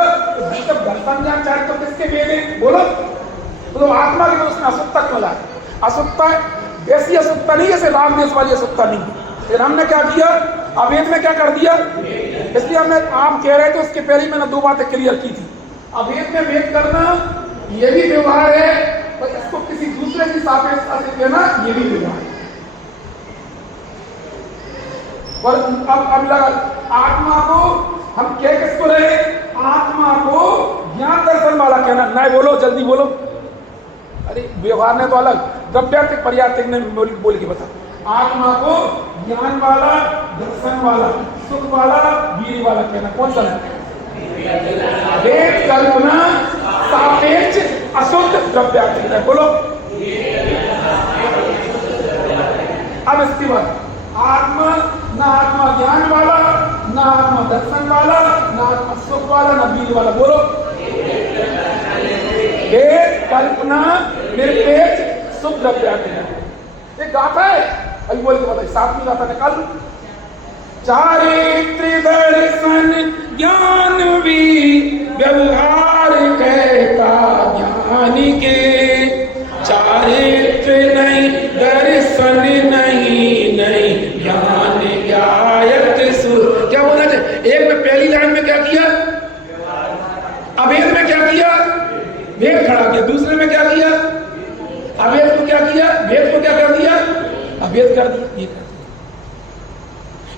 जब दर्शन ज्ञान चाहे तो किसके भेद है, बोलो। तो आत्मा के उसने अशुद्धता क्यों लाए? अशुद्धता वैसी अशुद्धता नहीं जैसे राम देश वाली अशुद्धता नहीं। फिर हमने क्या किया, अभेद में क्या कर दिया, इसलिए हमने आप कह रहे थे उसके पहले ही मैंने दो बातें क्लियर की थी। अभेद में भेद करना ये भी व्यवहार है, और इसको किसी दूसरे की सापेक्षता से कहना ये भी व्यवहार है। और अब लगा आत्मा को हम कह किसको रहे, आत्मा को ज्ञान दर्शन वाला कहना। नहीं बोलो, जल्दी बोलो। अरे व्यवहार ने तो अलग, द्रव्यार्थिक पर्यार्थिक ने बोल के बता। आत्मा को ज्ञान वाला, दर्शन वाला, सुख वाला, वीर वाला कहना। कौन सा है? वेद कल्पना सापेक्ष अशुद्ध द्रव्यार्थिक है। बोलो। अब इसके बाद आत्मा, ना आत्मा ज्ञान वाला, ना आत्मा दर्शन वाला, ना आत्मा सुख वाला, ना वीर वाला। बोलो। वेद कल्पना निरपेक्ष सुख द्रव्यार्थिक। एक गाथा है, अभी बोल के बताइए, सातवीं गाथा निकाल। चारित्र दर्शन ज्ञान भी व्यवहार कहता ज्ञानी के, चारित्र नहीं दर्शन नहीं नहीं ज्ञान ज्ञायत सुर। क्या बोला जाए? एक में पहली लाइन में क्या किया? अभेद में क्या किया? भेद खड़ा किया। दूसरे में क्या किया? अभेद को क्या किया? भेद को क्या कर दिया? अभेद कर दिया। ये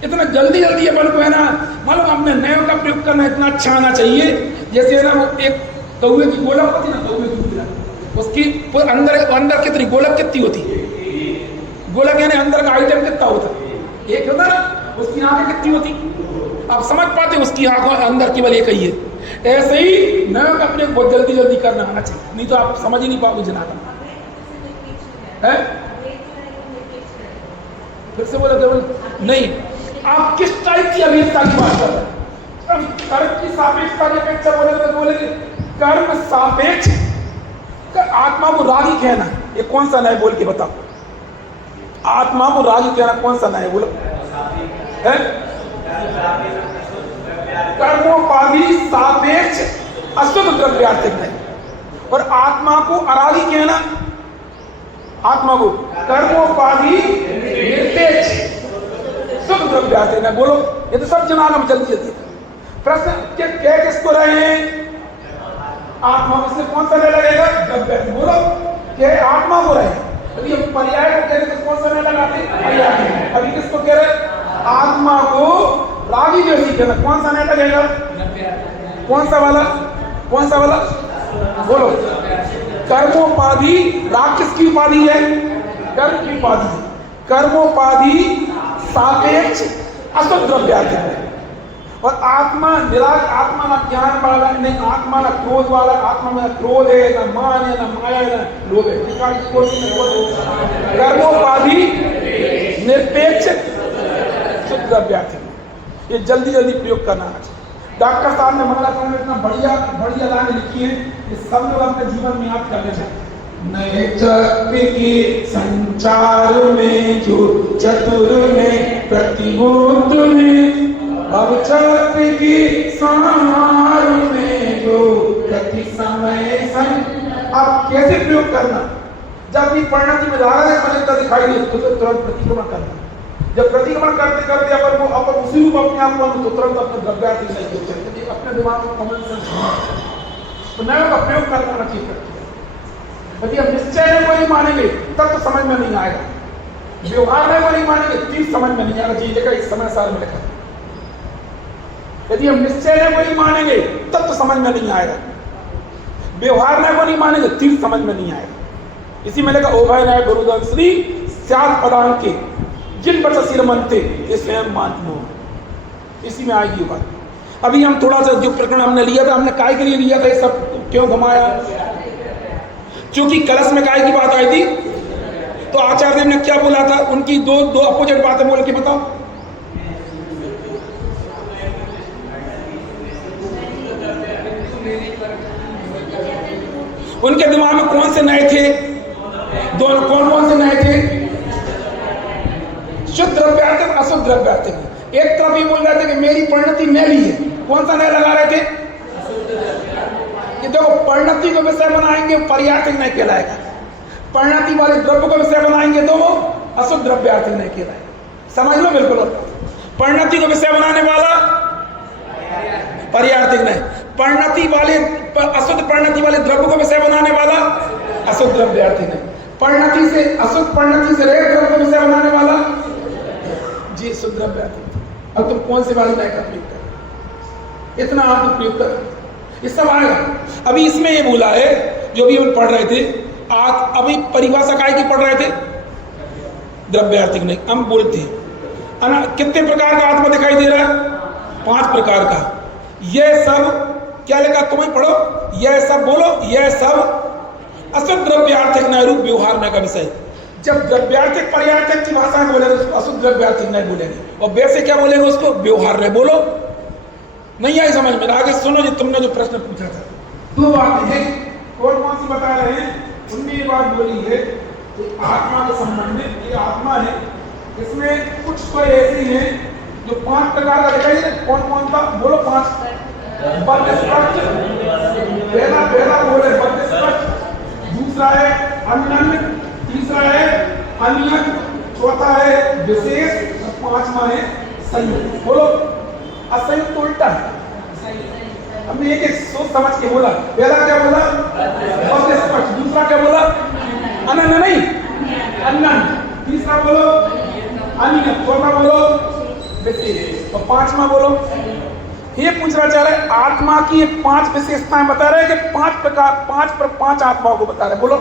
इतना जल्दी जल्दी अपन को है ना, मालूम अपने नयों का प्रयोग करना इतना अच्छा आना चाहिए। जैसे है ना, वो एक कौवे की गोलक होती ना, कौवे की गोलक, उसकी अंदर कितनी गोलक कितनी होती? गोलक यानी अंदर का आइटम कितना होता? एक होता ना, उसकी आंखें कितनी होती? आप समझ पाते उसकी आंखों अंदर केवल एक ही है। ऐसे ही नयों का प्रयोग बहुत जल्दी जल्दी करना आना चाहिए, नहीं तो आप समझ ही नहीं पाओगे जनाब। है फिर से बोले नहीं, आप किस टाइप की अभेदता की बात कर रहे हैं? कर्म की सापेक्षता की अपेक्षा बोलेंगे कर्म सापेक्ष। आत्मा को रागी कहना, ये कौन सा न्याय? बोल के बताओ। आत्मा को रागी कहना कौन सा न्याय? बोलो। है कर्मोपाधि सापेक्ष अशुद्ध द्रव्यार्थिक नहीं। और आत्मा को अरागी कहना, आत्मा को कर्मोपाधि निरपेक्ष शुद्ध द्रव्यार्थिक नहीं। बोलो। ये तो सब जना हम जल्दी जल्दी। प्रश्न क्या किसको रहे हैं? आत्मा में से कौन सा नहीं लगेगा? द्रव्यार्थिक। बोलो। क्या आत्मा को रहे? अभी हम पर्याय को कह रहे तो कौन सा नहीं लगाते? पर्याय। अभी किसको कह रहे? आत्मा को रागी जैसी कहना। कौन सा नहीं लगेगा? कौन सा वाला? कौन सा वाला? बोलो। कर्मोपाधि। राग किसकी उपाधि है? कर्म की उपाधि है। कर्मोपाधि सापेक्ष अशुद्ध द्रव्यार्थिक है। और आत्मा निराग, आत्मा ना ज्ञान वाला नहीं, आत्मा ना क्रोध वाला, आत्मा में क्रोध है, ना मान है, ना माया है, ना लोभ है। कर्मोपाधि निरपेक्ष शुद्ध द्रव्यार्थिक। ये जल्दी जल्दी प्रयोग करना चाहिए। डॉक्टर साहब ने मंगलाचरण में इतना बढ़िया बढ़िया लाइन लिखी है, ये सब लोग अपने जीवन में याद करने चाहिए। नए चक्र के संचार में जो चतुर में प्रतिबोध में, अब चक्र के संहार में जो प्रति समय संग। अब कैसे प्रयोग करना? जब भी परिणति में धारा बनता दिखाई दे तो तुरंत प्रतिक्रमण करना। जब प्रतिक्रमण करते करते अपन उसी रूप अपने आप को तो तुरंत अपने द्रव्यार्थिक नहीं होते, अपने दिमाग में कॉमन सेंस तो नए का प्रयोग करना चाहिए। यदि हम निश्चय में नहीं मानेंगे तब तो समझ में नहीं आएगा। व्यवहार में नहीं मानेंगे तीन समझ में नहीं आएगा। जी देखा इस समय साल में लिखा। यदि हम निश्चय में नहीं मानेंगे तब तो समझ में नहीं आएगा। व्यवहार में नहीं मानेंगे तीन समझ में नहीं आएगा। इसी में लिखा ओभय न्याय गुरुदन श्री स्याद पदांक के जिन बच सिर मनते ये स्वयं मानते। इसी में आएगी बात। अभी हम थोड़ा सा जो प्रकरण हमने लिया था, हमने काय के लिए लिया था, ये सब क्यों घुमाया? क्योंकि कलश में काय की बात आई थी तो आचार्य देव ने क्या बोला था? उनकी दो अपोजिट बातें बोल के बताओ। उनके दिमाग में कौन से नए थे? दोनों कौन से नए थे? शुद्ध द्रव्यार्थिक, अशुद्ध द्रव्यार्थिक। एक तरफ ये बोल रहे थे कि मेरी परिणति मैली है। कौन सा नया लगा रहे थे? कि देखो परिणति को विषय बनाएंगे पर्यार्थिक नहीं कहलाएगा, परिणति वाले द्रव्य को विषय बनाएंगे तो वो अशुद्ध द्रव्यार्थिक नहीं कहलाएगा। समझ लो बिल्कुल। परिणति को विषय बनाने वाला पर्यायवाची नहीं। परिणति वाले अशुद्ध परिणति वाले द्रव्य को विषय बनाने वाला अशुद्ध द्रव्यार्थी नहीं। परिणति से अशुद्ध परिणति से रहित द्रव्य को विषय बनाने वाला जी शुद्ध द्रव्यार्थी। अब तुम कौन से वाले नए का प्रयोग कर, इतना आप प्रयोग कर, ये सब आएगा। अभी इसमें ये बोला है जो भी हम पढ़ रहे थे, अभी परिभाषा काय की पढ़ रहे थे, द्रव्यार्थिक नहीं। हम बोलते हैं कितने प्रकार का आत्मा दिखाई दे रहा है, 5 प्रकार का। यह सब क्या लिखा तुम्हें पढ़ो, यह सब बोलो, यह सब अशुद्ध द्रव्यार्थिक नहीं रूप व्यवहार न का विषय। जब द्रव्यार्थिक पर्यार्थक की भाषा में बोलेंगे उसको अशुद्ध द्रव्यार्थिक नहीं बोलेंगे, और वैसे क्या बोलेंगे उसको व्यवहार नहीं। बोलो नहीं आई समझ में, आगे सुनो जी तुमने जो प्रश्न पूछा था। 2 बातें हैं, और कौन सी बता रहे हैं, उनने ये बात बोली है कि आत्मा के संबंध में, ये आत्मा है इसमें कुछ तो ऐसी है जो 5 प्रकार का दिखाई दे। कौन कौन था बोलो, 5। पहला बोले बद्धस्पष्ट, दूसरा है अनन्य, तीसरा है अनियत, चौथा है विशेष, और 5वां है संयुक्त। बोलो असंयुक्त उल्टा है, हमने एक सोच समझ के बोला। पहला क्या बोला बद्धस्पष्ट, दूसरा क्या बोला अनन्य नहीं अनन्य, तीसरा बोलो अनियत, चौथा बोलो विशेष, और 5वां बोलो। ये पूछना चाह रहे आत्मा की ये 5 विशेषताएं बता रहे कि 5 प्रकार 5 आत्माओं को बता रहे। बोलो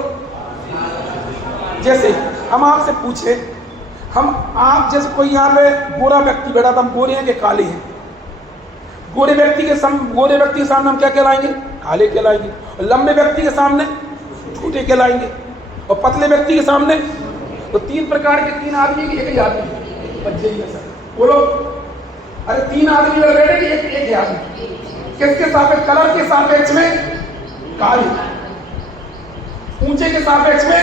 जैसे हम आपसे पूछे, आप जैसे कोई यहाँ पे गोरा व्यक्ति बैठा था, हम गोरे हैं कि काले हैं। गोरे व्यक्ति के सामने हम क्या कहलाएंगे, काले कहलाएंगे। और लंबे व्यक्ति के सामने छोटे कहलाएंगे, और पतले व्यक्ति के सामने तो 3 प्रकार के 3 आदमी की एक ही आदमी। बोलो अरे 3 आदमी बैठे कि एक ही आदमी, किसके सापेक्ष, कलर के सापेक्ष में काले, ऊंचे के सापेक्ष में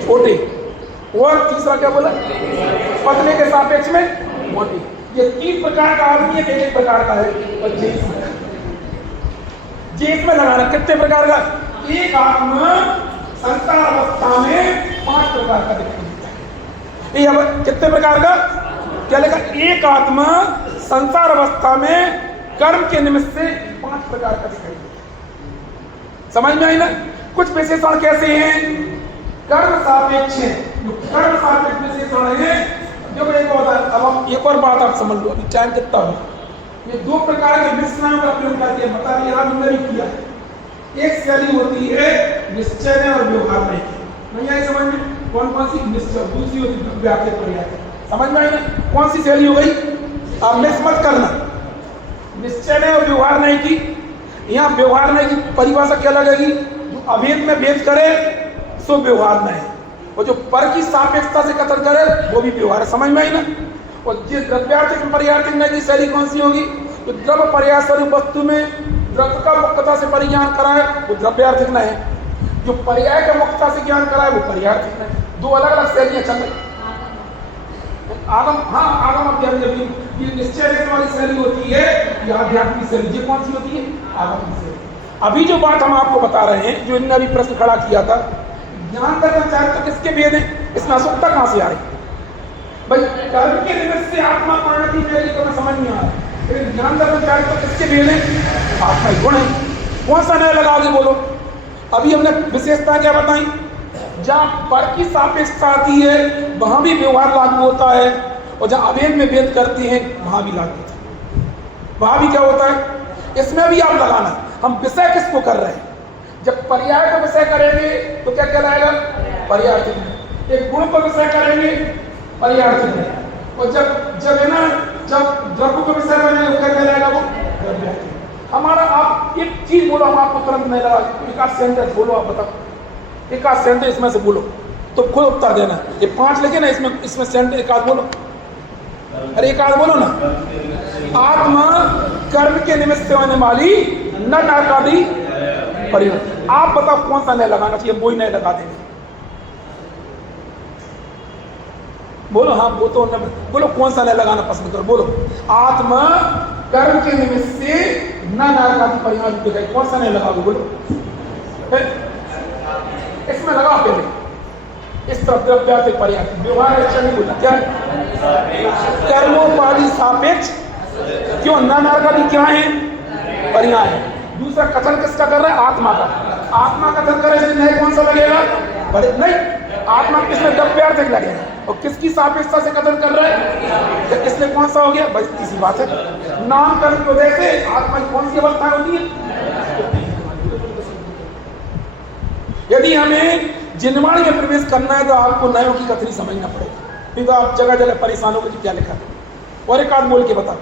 छोटे, और तीसरा क्या बोला पतले के सापेक्ष में मोटे। ये 3 प्रकार का आदमी है, एक प्रकार का है। और जेस में लगाना कितने प्रकार का, एक आत्मा संसार अवस्था में 5 प्रकार का दिखाई देता है। ये अब कितने प्रकार का क्या लिखा, एक आत्मा संसार अवस्था में कर्म के निमित्त से 5 प्रकार का दिखाई देता है। समझ में आई ना। कुछ विशेषण कैसे हैं, कर्म सापेक्ष है, जो कर्म सापेक्ष विशेषण है। जब अब हम एक और बात आप समझ लो, अभी टाइम कितना हो। ये 2 प्रकार के विशेषणों का प्रयोग करके बता दिया, हमने भी किया। एक शैली होती है निश्चय में और व्यवहार में, नहीं आई समझ में। कौन कौन सी निश्चय, दूसरी होती है व्याख्या पर्याय। समझ में आई ना, कौन सी शैली हो गई, आप मिस मत करना। निश्चय में और व्यवहार नहीं की, यहाँ व्यवहार नहीं की परिभाषा क्या लगेगी, जो अभेद में भेद करे सो व्यवहार नहीं, और जो पर की सापेक्षता से कथन करे वो भी व्यवहार है। समझ में आई ना। और जिस द्रव्यार्थिक पर्यायवाची नहीं की शैली कौन सी होगी, तो द्रव्य पर्याय स्वरूप वस्तु में द्रव्य का मुक्तता से परिज्ञान कराए वो द्रव्यार्थिक नहीं है, जो पर्याय का मुक्तता से ज्ञान कराए वो पर्यायवाची नहीं। 2 अलग अलग शैलियां चल रही। आगम, हाँ आगम अध्यात्म, ये निश्चय रहने वाली शैली होती है, ये आध्यात्मिक शैली। ये कौन सी होती है, आगम की शैली। अभी जो बात हम आपको बता रहे हैं, जो इन्होंने अभी प्रश्न खड़ा किया था, ज्ञान दर्शन चाहे तो किसके भेद है, इसमें अशुद्धता कहां से आ रही भाई। कर्म के निमित्त से आत्मा परिणति मेरी तो मैं समझ नहीं आ रहा, लेकिन ज्ञान दर्शन चाहे तो किसके भेद है, आत्मा गुण है। कौन सा नया लगाओगे बोलो। अभी हमने विशेषता क्या बताई, जहाँ पर की सापेक्षता आती है वहां भी व्यवहार लागू होता है, और जहाँ अभेद में भेद करती है वहां भी लागू होता है। वहां भी क्या होता है, इसमें भी आप लगाना। हम विषय किसको कर रहे हैं, जब पर्याय को विषय करेंगे तो क्या कहलाएगा, पर्यायवाची। एक गुण को विषय करेंगे पर्यायवाची, और जब है ना, जब द्रव्य को विषय बनेगा तो क्या कहलाएगा, वो द्रव्यार्थिक। हमारा आप एक चीज बोलो, हम आपको तुरंत नहीं लगा, एक आध सेंटेंस बोलो, आप बताओ एक आध सेंटेंस इसमें से बोलो तो खुद उत्तर देना। ये 5 लिखे ना, इसमें सेंटेंस एक आध बोलो, अरे एक आध बोलो ना। आत्मा कर्म के निमित्त से होने वाली न नाकादी परिवर्तन। आप बताओ कौन सा नया लगाना चाहिए, वो ही नया लगा देंगे। बोलो हाँ, वो तो बोलो कौन सा नया लगाना पसंद करो, बोलो। आत्मा कर्म के निमित्त से न नाकादी परिवर्तन, कौन सा नया लगाओगे बोलो। इसमें लगाओ पहले, इस तरफ द्रव्यार्थिक पर्यायवाची। व्यवहार अच्छा नहीं बोला, क्या कर्मोपाधि सापेक्ष, क्यों न नाकादी क्या है, बढ़िया है। दूसरा कथन किसका कर रहा है? आत्मा का। आत्मा कथन करे इसलिए न्याय कौन सा लगेगा? बड़े नहीं, आत्मा किसमें द्रव्यार्थक लगेगा। और किसकी सापेक्षता से कथन कर रहा है? तो इसलिए कौन सा हो गया? बस इसी बात है। नामकरण की वजह से आत्मा की कौन सी अवस्था होती है? यदि हमें जिनवाणी में प्रवेश करना है तो आपको नयों की कथनी समझना पड़ेगा, नहीं तो आप जगह जगह परेशान हो गए क्या लिखा है। और एक आध बोल के बता,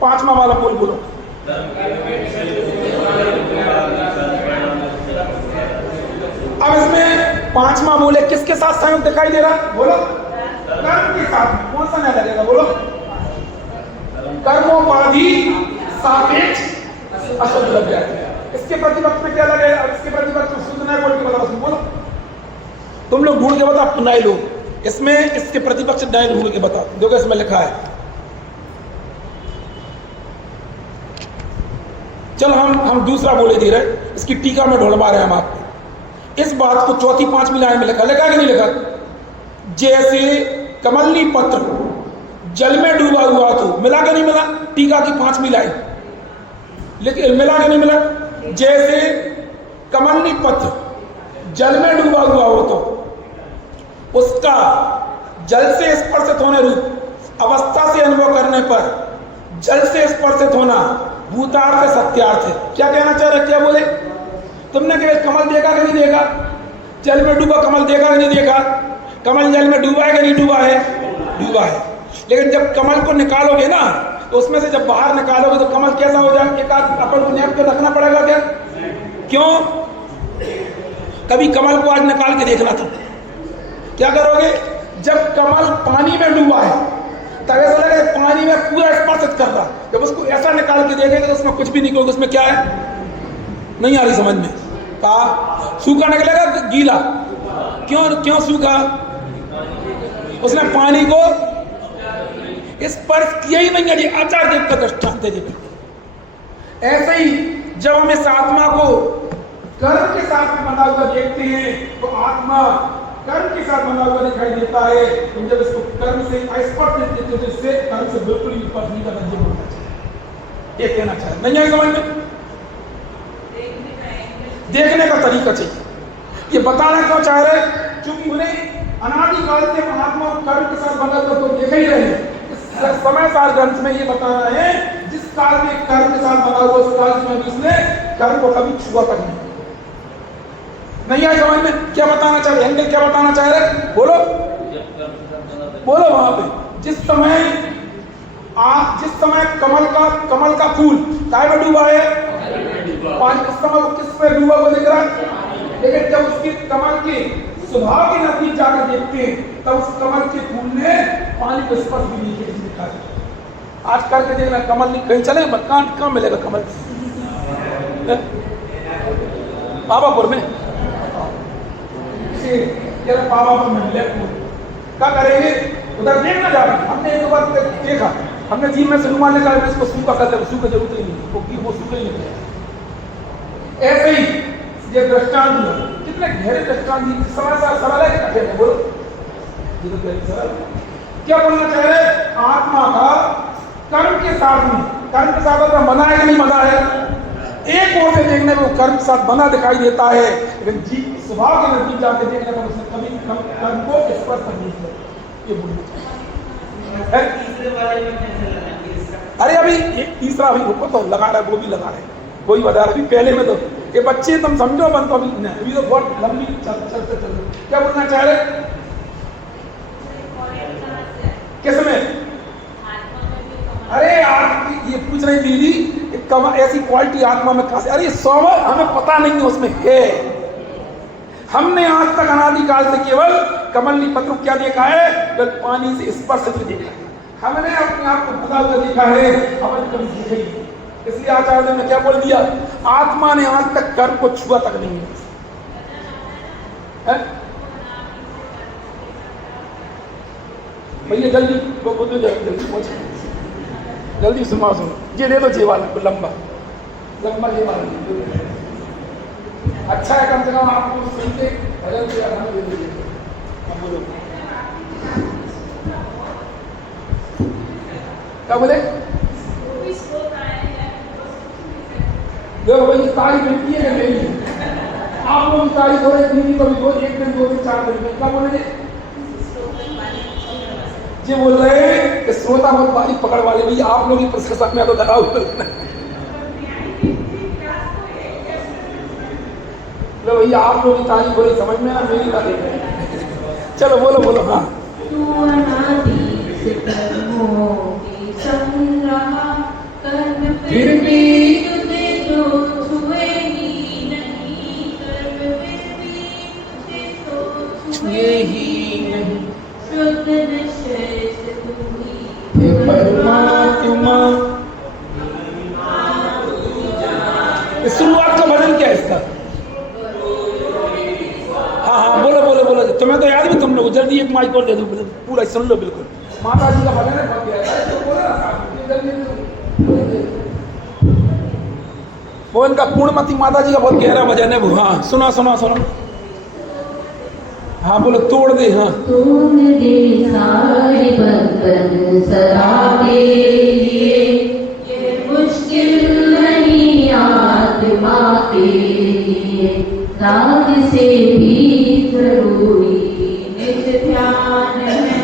पांचवा वाला बोलो। अब इसमें पांचवा बोले किसके साथ संयोग दिखाई दे रहा? बोलो। कर्म के साथ। कौन सा न्याय लगेगा? बोलो। कर्मोपाधि सापेक्ष अशुद्ध लग जाए। इसके प्रतिपक्ष में क्या लगेगा? इसके प्रतिपक्ष शुद्ध न्याय बोल के बताओ। बोलो, तुम लोग ढूंढ के बताओ। न्याय लो इसमें, इसके प्रतिपक्ष न्याय ढूंढ के बताओ। देखो इसमें लिखा है। चल हम दूसरा बोले दे रहे, इसकी टीका में ढूंढवा रहे हैं हम आपको। इस बात को चौथी पांचवी लाइन में लिखा कि नहीं लिखा? जैसे कमलनी पत्र जल में डूबा हुआ तो मिला कि नहीं मिला? टीका की पांचवी लाइन लेकिन मिला कि नहीं मिला? जैसे कमलनी पत्र जल में डूबा हुआ हो तो उसका जल से स्पर्शित होने रूप अवस्था से अनुभव करने पर जल से स्पर्शित होना भूतार्थ सत्यार्थ है। क्या कहना चाह रहे? क्या बोले? तुमने कभी कमल देखा कि नहीं देखा? जल में डूबा कमल देखा कि नहीं देखा? कमल जल में डूबा है कि नहीं डूबा है? डूबा है। लेकिन जब कमल को निकालोगे ना तो उसमें से जब बाहर निकालोगे तो कमल कैसा हो जाएगा? एक आध अपन को नैप पे रखना पड़ेगा क्या? क्यों? कभी कमल को आज निकाल के देखना था। क्या करोगे? जब कमल पानी में डूबा है तब ऐसा लगे पानी में पूरा स्पर्शित कर रहा। जब उसको ऐसा निकाल के देखेंगे तो उसमें कुछ भी निकलेगा। उसमें क्या है? नहीं आ रही समझ में। कहा सूखा निकलेगा गीला। क्यों सूखा? उसने पानी को स्पर्श किया ही नहीं है। जी आचार्य देव का दृष्टांत है जी। ऐसे ही जब हम इस आत्मा को कर्म के साथ में बना हुआ देखते हैं तो आत्मा कर्म के साथ बना हुआ दिखाई देता है। तुम जब इसको कर्म से स्पर्श देते हो तो इससे कर्म से बिल्कुल ही स्पर्श नहीं करना चाहिए, बोलना चाहिए। ये कहना चाहिए। नहीं आए समझ में? देखने का तरीका चाहिए। ये बताना क्यों चाह रहे? क्योंकि उन्हें अनादिकाल से महात्मा कर्म के साथ बना हुआ तो देख ही रहे हैं। समय सार ग्रंथ में ये बता रहे हैं जिस काल में कर्म के साथ बना हुआ उस काल में उसने कर्म को कभी छुआ तक नहीं आए समझ में? क्या बताना चाह रहे? क्या बताना चाह रहे? बोलो वहां पे जिस समय कमल का फूल काय में डूबा है? पानी। उस समय वो किस पे डूबा हुआ दिख रहा है? लेकिन जब उसकी कमल के स्वभाव के नजदीक जाकर देखते हैं तब उस कमल के फूल ने पानी को स्पर्श भी नहीं किया। आज करके देखना, कमल नहीं कहीं चले कहाँ मिलेगा कमल? बाबापुर में बाबापुर में मिले। क्या करेंगे? उधर देखना जा रहे। हमने एक बार देखा, हमने जीव में से रुमाल निकाला, इसको सूखा कर दिया। सूखा जरूरत ही नहीं, वो सूखा ही नहीं। ऐसे ही ये दृष्टांत कितने गहरे दृष्टांत सरल है कि कठिन है? बोलो। क्या बोलना चाह रहे? आत्मा का कर्म के साथ में, कर्म के साथ बना है कि नहीं बना है? एक ओर से देखने में वो कर्म के साथ बना दिखाई देता है, लेकिन जीव स्वभाव के नजदीक जाके देखने पर उसने कभी कर्म को स्पर्श नहीं किया। ये बोलना चाहिए। अरे अभी एक तीसरा अभी ऊपर तो लगा रहा है, वो भी लगा रहे हैं, वही बता रहा। अभी पहले में तो ये बच्चे तुम समझो बन, तो अभी तो बहुत लंबी चलते क्या बोलना चाह रहे? किसमें? अरे ये पूछ रही दीदी ऐसी क्वालिटी आत्मा में कहां से? अरे स्वभाव हमें पता नहीं है उसमें है। हमने आज तक अनादिकाल से केवल कमलनी पत्र क्या देखा है? बस पानी से स्पर्श से देखा है। हमने अपने आप को बता हुआ देखा है, हमें कभी देखा ही नहीं। इसलिए आचार्य ने क्या बोल दिया? आत्मा ने आज तक कर्म को छुआ तक नहीं है। भैया जल्दी पहुंचे, जल्दी सुनो। ये ले दो जेवाल लंबा जेवाल। अच्छा है कम से कम आपको सुनते भजन से आराम दे दीजिए। क्या बोले? देखो भाई तारीफ मिलती है मेरी, आप लोग की तारीफ हो रही दीदी कभी दो एक दिन 2 दिन 4 दिन में क्या बोले जी बोल रहे हैं कि श्रोता बहुत तारीफ पकड़ वाले भी आप लोग की प्रशंसा में तो धरा हुआ लो भैया आप लोग की तारीफ हो रही समझ में ना मेरी ना देख चलो बोलो बोलो हाँ फिर भी छुए ही नहीं परमात्मा। शुरुआत का भजन क्या है इसका? हाँ हाँ बोलो बोलो बोलो तुम्हें तो याद भी तुम लोग जल्दी एक माइक और दे दो पूरा सुन लो बिल्कुल माता जी का भजन है वो इनका पूर्णमती माता जी का बहुत गहरा भजन है वो हाँ सुना सुना सुना हाँ बोलो तोड़ दे हाँ तोड़ दे सारे बंधन सदा के लिए ये मुश्किल नहीं आत्मा के लिए राग से भी जरूरी निज ध्यान है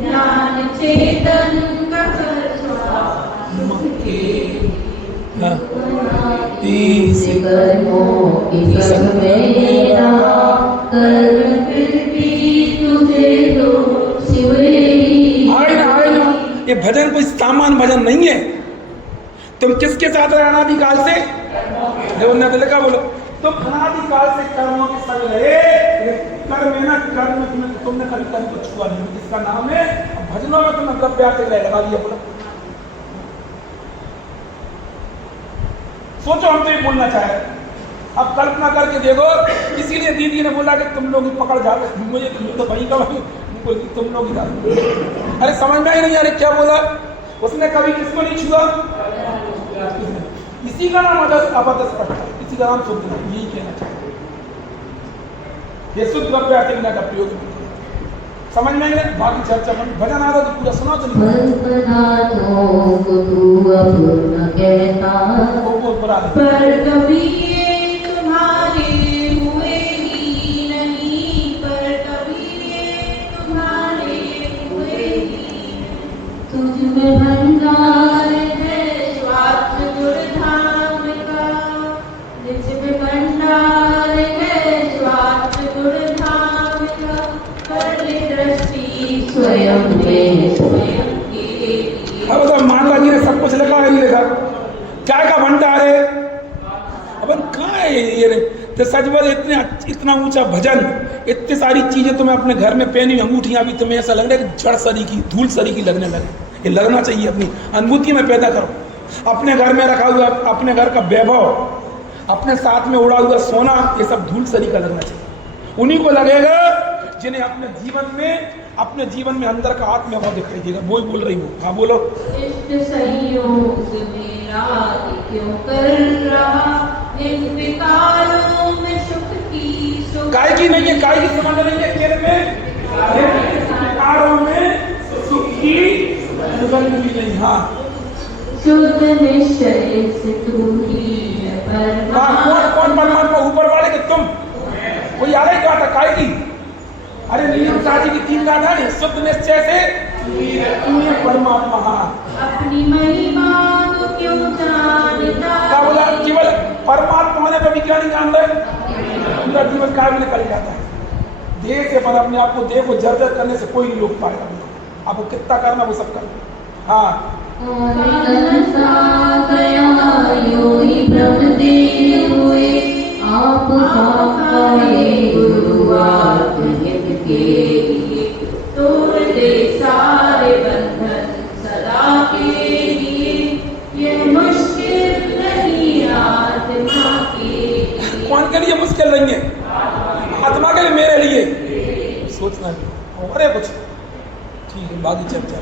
ध्यान चेतन का तीस कर्मों की संग में रहा कर्म फिर भी तुझे तो सिवरे आए ना ये भजन कोई सामान्य भजन नहीं है तुम किसके साथ रहे अनादिकाल से देवनाथ लिखा बोलो तुम अनादिकाल से कर्मों के संग रहे कर्म है ना कर्म तुमने कभी कर्म को छुआ नहीं जिसका नाम है भजनों में तुमने द्रव्यार्थ लगा दिया बोला सोचो हम तो ये बोलना चाहे अब कल्पना करके देखो इसीलिए दीदी ने बोला कि तुम लोग पकड़ जाते मुझे तो वही का तुम लोग अरे समझ में ही नहीं अरे क्या बोला उसने कभी किसको नहीं छुआ इसी का नाम अपदस्पष्ट इसी का नाम शुद्ध नहीं यही कहना चाहिए ये शुद्ध द्रव्यार्थ का प्रयोग समझ में नहीं बाकी चर्चा में भजन आ रहा तो पूरा सुना तो पर कभी ये तुम्हारे हुए ही नहीं पर कभी ये तुम्हारे हुए ही तुझ में भंडार है स्वार्थ गुणधाम का निज में भंडार है स्वार्थ गुणधाम का स्वयं में स्वयं के अब तो माता जी ने सब कुछ लिखा है लिखा क्या का भंडार है अपन कहाँ है ये तो सच बात इतना ऊंचा भजन इतनी सारी चीजें तुम्हें अपने घर में पहनी अंगूठियां भी तुम्हें ऐसा लग रहा है कि जड़ सरी की धूल सरी की लगने लगे ये लगना चाहिए अपनी अनुभूति में पैदा करो अपने घर में रखा हुआ अपने घर का वैभव अपने साथ में उड़ा हुआ सोना ये सब धूल सरी का लगना चाहिए उन्हीं को लगेगा जिन्हें अपने जीवन में अंदर का आत्मभाव दिखाई देगा वो बोल रही हूँ हाँ बोलो इष्ट संयोग मेरा क्यों कर रहा इन विकारों में सुख की काय की नहीं है काय की समझ नहीं है केर में विकारों में सुख की सुगंध भी नहीं हाँ शुद्ध निश्चय से तू ही है परमात्मा कौन परमात्मा ऊपर वाले कि तुम कोई आ रही गाथा काय की अरे नीलम शादी की 3 गाथा है शुद्ध निश्चय से तू ही परमात्मा अपनी महिमा को क्यों जानता क्या बोला केवल परमात्मा होने पर भी क्या नहीं जान रहे उनका जीवन काय में निकल जाता है देह से पर अपने आप को देह को जर्जर करने से कोई नहीं रोक पाएगा आपको कितना करना वो सब करना हाँ तोड़ दे सारे बंधन सदा के लिए ये मुश्किल नहीं आत्मा के लिए कौन के लिए मुश्किल नहीं है आत्मा के लिए मेरे लिए सोचना और है कुछ ठीक है बाकी चर्चा